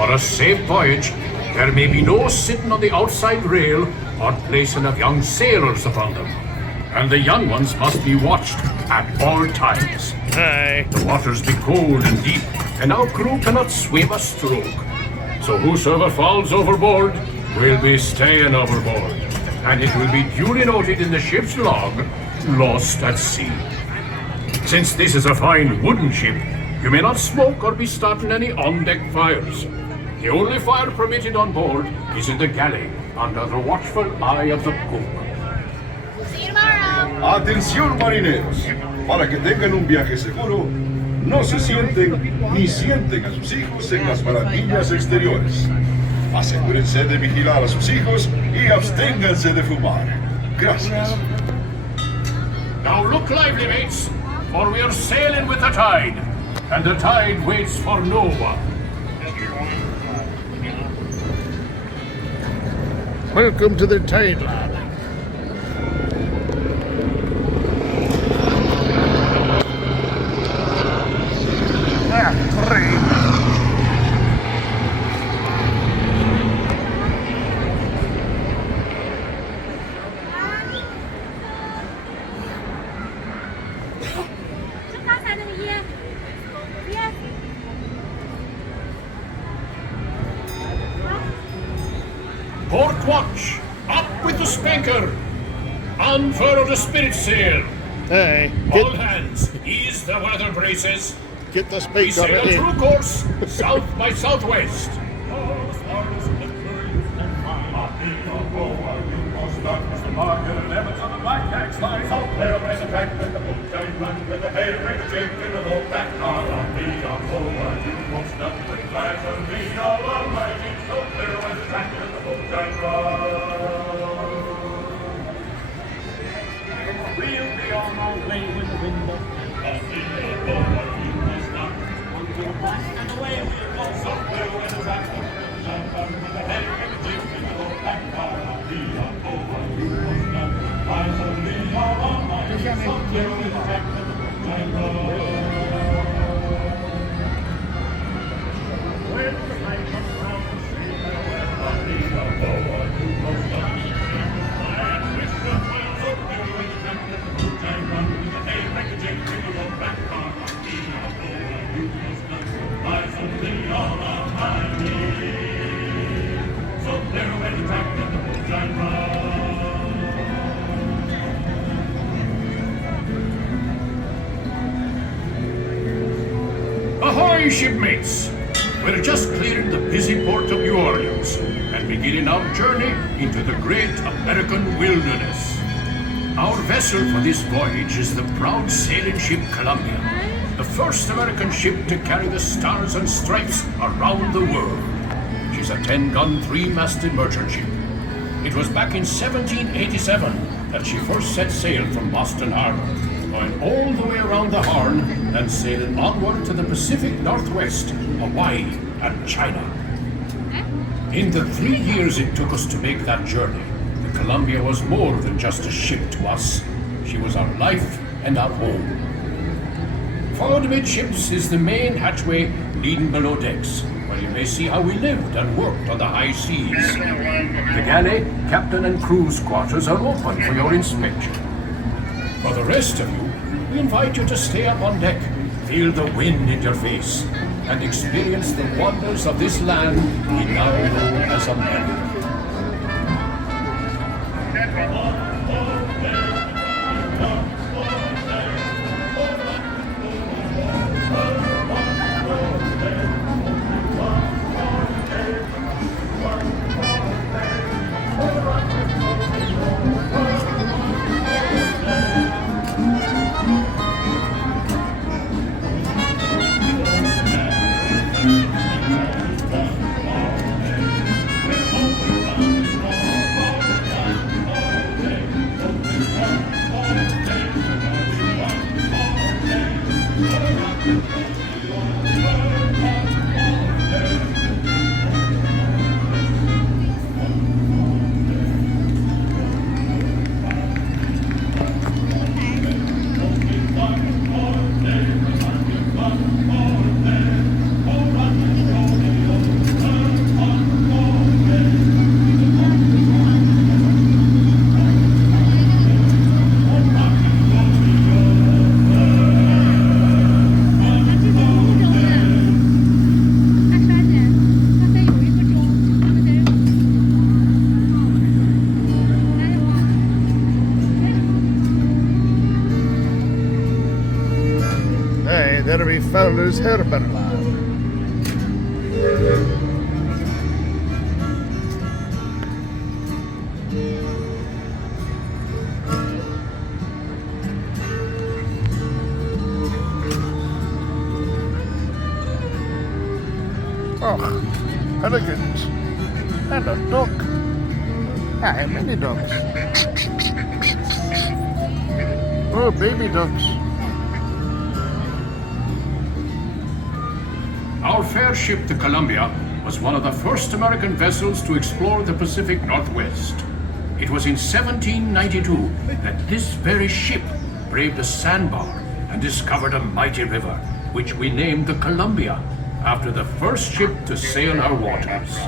For a safe voyage, there may be no sitting on the outside rail or placing of young sailors upon them. And the young ones must be watched at all times. Aye. The waters be cold and deep, and our crew cannot swim a stroke. So whosoever falls overboard will be staying overboard, and it will be duly noted in the ship's log, lost at sea. Since this is a fine wooden ship, you may not smoke or be starting any on-deck fires. The only fire permitted on board is in the galley, under the watchful eye of the cook. See you tomorrow. Atención marineros, para que tengan un viaje seguro, no se sienten ni sienten a sus hijos en las barandillas exteriores. Asegúrense de vigilar a sus hijos y absténganse de fumar. Gracias. Now look lively, mates, for we are sailing with the tide, and the tide waits for no one. Welcome to the Tide Lab. Port watch, up with the spanker, unfurl the sprit sail. Hey, All hands, ease the weather braces. get the We speaker sail a ready. true course, south by southwest. We'll be on our way when the wind does and away we'll go so blue and the back with the head and the jig and the low back car. So blue and the back with the moonshine road. When the night comes round the sea, farewell, I'll be a forward to most of the and wish the well so blue and the back with the moonshine road. With the head and the jig and the low back car. I'll be a forward to most of the lies of the all of my need. So blue and the back with the moonshine road. Ahoy, shipmates! We're just clearing the busy port of New Orleans and beginning our journey into the great American wilderness. Our vessel for this voyage is the proud sailing ship Columbia, the first American ship to carry the stars and stripes around the world. She's a 10-gun, 3-masted merchant ship. It was back in 1787 that she first set sail from Boston Harbor, going all the way around the Horn and sailing onward to the Pacific Northwest, Hawaii, and China. In the 3 years it took us to make that journey, the Columbia was more than just a ship to us. She was our life and our home. Forward amidships is the main hatchway leading below decks, where you may see how we lived and worked on the high seas. The galley, captain and crew's quarters are open for your inspection. For the rest of you, we invite you to stay up on deck, feel the wind in your face, and experience the wonders of this land we now know as America. Aye, there we Fowler's Harbour, lad. Oh, pelicans. And a duck. Aye, many ducks. Oh, baby ducks. Our fair ship, the Columbia, was one of the first American vessels to explore the Pacific Northwest. It was in 1792 that this very ship braved a sandbar and discovered a mighty river, which we named the Columbia, after the first ship to sail our waters.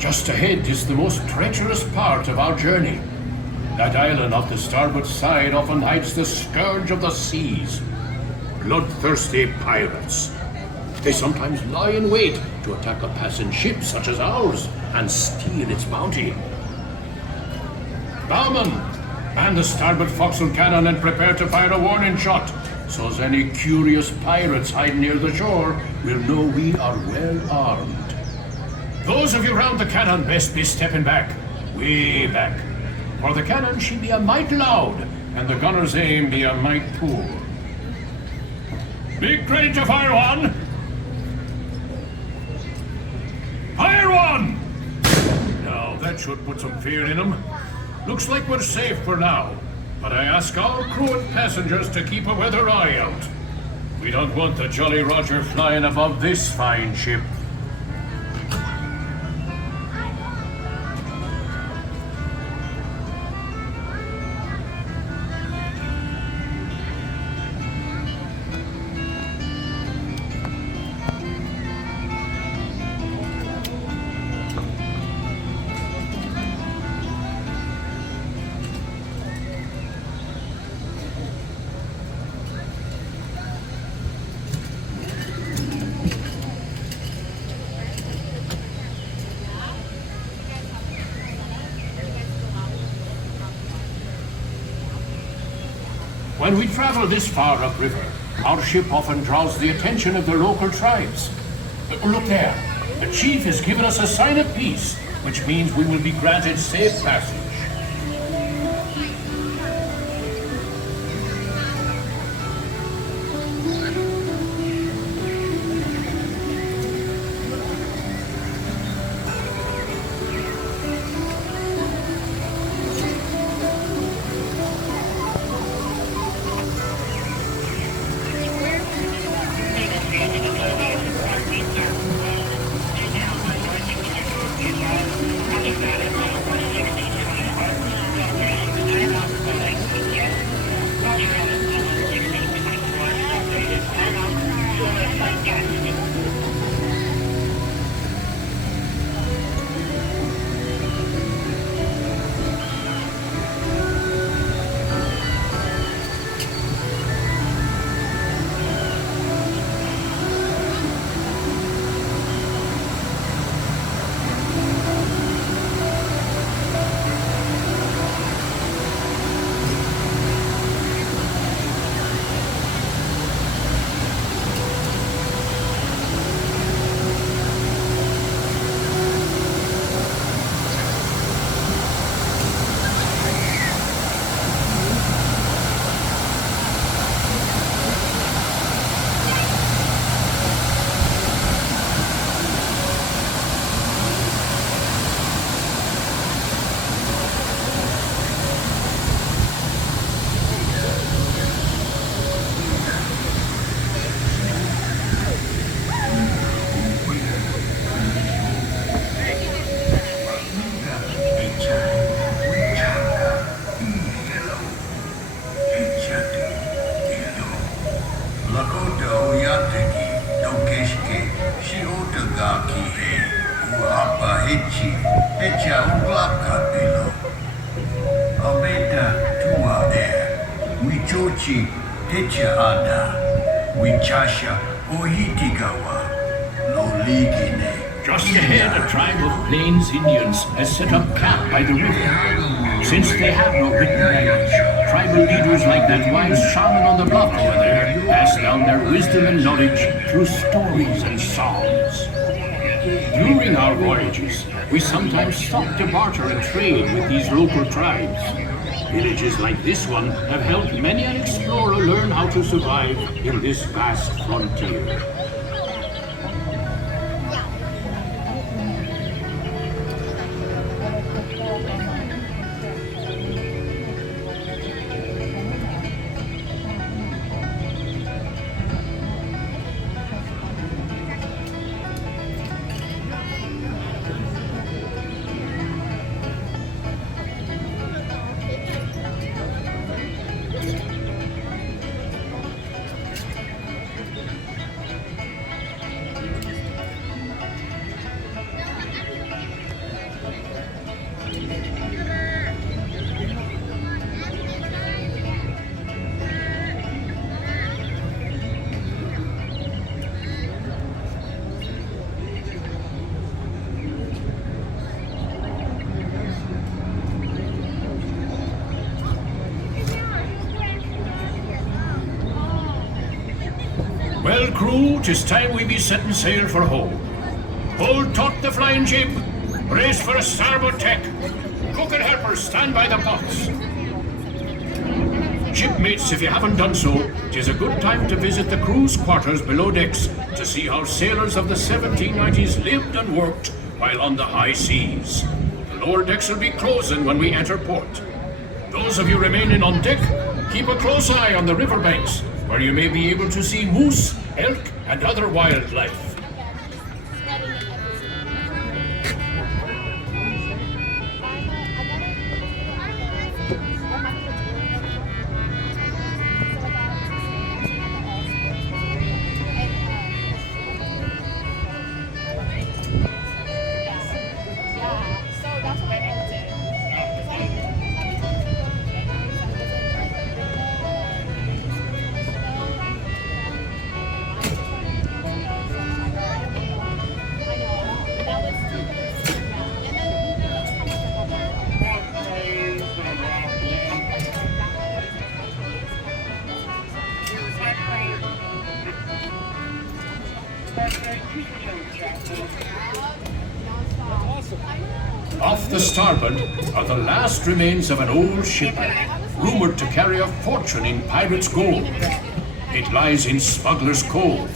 Just ahead is the most treacherous part of our journey. That island off the starboard side often hides the scourge of the seas. Bloodthirsty pirates. They sometimes lie in wait to attack a passing ship such as ours and steal its bounty. Bowman, man the starboard forecastle cannon and prepare to fire a warning shot, so as any curious pirates hiding near the shore will know we are well armed. Those of you round the cannon best be stepping back, way back. For the cannon she be a mite loud, and the gunner's aim be a mite poor. Be ready to fire one! Fire one! Now that should put some fear in them. Looks like we're safe for now, but I ask all crew and passengers to keep a weather eye out. We don't want the Jolly Roger flying above this fine ship. When we travel this far upriver, our ship often draws the attention of the local tribes. But look there, the chief has given us a sign of peace, which means we will be granted safe passage. Si utagaki he, uapa hechi, hecha ulaka pilo. Aleta tua e, wichochi hecha ada, wichasha ohitigawa, loligine. Just ahead, a tribe of Plains Indians has set up camp by the river. Since they have no written language, tribal leaders like that wise shaman on the bluff over there pass down their wisdom and knowledge through stories and songs. During our voyages, we sometimes stop to barter and trade with these local tribes. Villages like this one have helped many an explorer learn how to survive in this vast frontier. Well, crew, 'tis time we be setting sail for home. Hold taut the flying jib. Brace for a starboard tack. Cook and helpers, stand by the pots. Shipmates, if you haven't done so, 'tis a good time to visit the crew's quarters below decks to see how sailors of the 1790s lived and worked while on the high seas. The lower decks will be closing when we enter port. Those of you remaining on deck, keep a close eye on the riverbanks, where you may be able to see moose, elk, and other wildlife. Off the starboard are the last remains of an old shipwreck, rumored to carry a fortune in pirates' gold. It lies in Smuggler's Cove,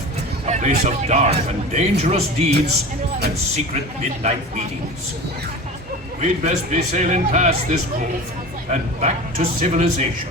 a place of dark and dangerous deeds and secret midnight meetings. We'd best be sailing past this cove and back to civilization.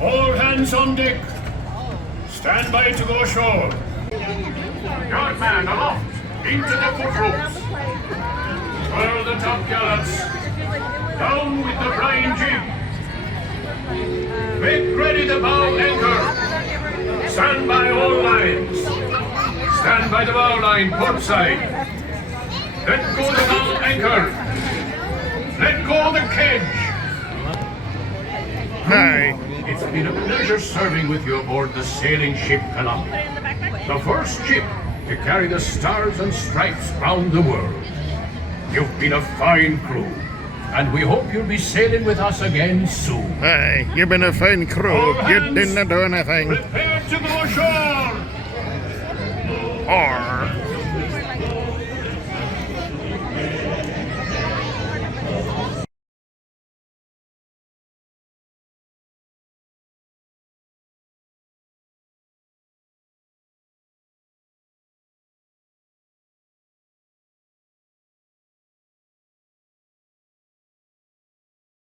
All hands on deck. Stand by to go ashore. Yard man aloft, into the foot ropes. Furl the top gallants. Down with the flying jib. Make ready the bow anchor. Stand by all lines. Stand by the bow line, port side. Let go the bow anchor. Let go the kedge. Hi. It's been a pleasure serving with you aboard the sailing ship Columbia, the first ship to carry the stars and stripes round the world. You've been a fine crew, and we hope you'll be sailing with us again soon. Hi. You've been a fine crew. All You hands didn't do anything. Prepare to go ashore! Or